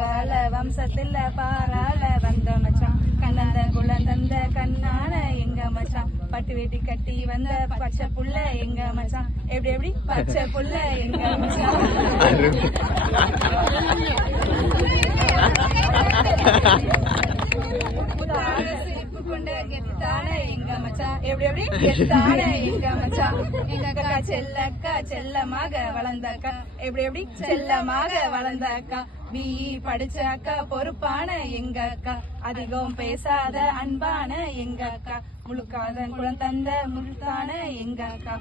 தாராள வம்சத்துல பாராள வந்த மச்சான் கண்ணந்த குழந்தந்த கண்ணான எங்க மச்சான் பட்டு வேட்டி கட்டி வந்த பச்சை புள்ள எங்க மச்சான் எப்படி எப்படி பச்சை புள்ள எங்க மச்சான் சிரிப்பு கொண்ட கெத்தான எங்க மச்சான் எப்படி எப்படி கெத்தான எங்க மச்சான் எங்க அக்கா செல்லக்கா செல்லமாக வளர்ந்த அக்கா எப்படி எப்படி செல்லமாக வளர்ந்த அக்கா பிஇ படிச்ச அக்கா பொறுப்பான எங்க அக்கா அதிகம் பேசாத அன்பான எங்க அக்கா முழுக்காத குளம் தந்த முழுத்தான எங்க அக்கா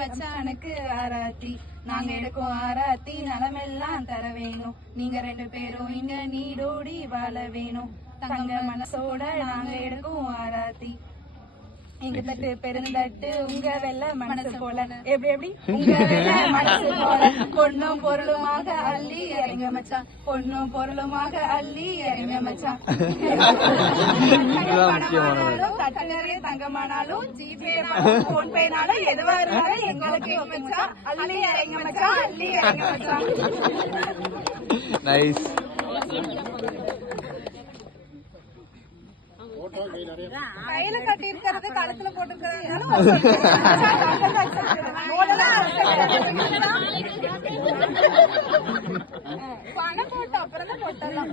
மச்சானுக்கு ஆராத்தி நாங்க எடுக்கும் ஆராத்தி நலமெல்லாம் தர வேணும் நீங்க 2 பேரும் இங்க நீடோடி வாழ வேணும் தங்க மனசோட நாங்க எடுக்கும் ஆராத்தி எங்க தட்டு பெருந்தட்டு உங்க வெள்ள மனசு போல எப்படி எப்படி உங்க வெள்ள மனசு போல பொண்ணும் பொருளுமாக அள்ளி இறங்க மச்சான் பொண்ணும் பொருளுமாக அள்ளி இறங்க மச்சான் பணமானாலும் தட்டு நிறைய தங்கமானாலும் ஜிபே போன் பேனாலும் எதுவா இருந்தாலும் எங்களுக்கு மச்சான் அள்ளி இறங்க மச்சான் அள்ளி இறங்க மச்சான் நைஸ் கையில கட்டி இருக்கிறது கழுத்துல போட்டுக்கிறது பணம் போட்டு அப்புறம் தான் போட்டலாம்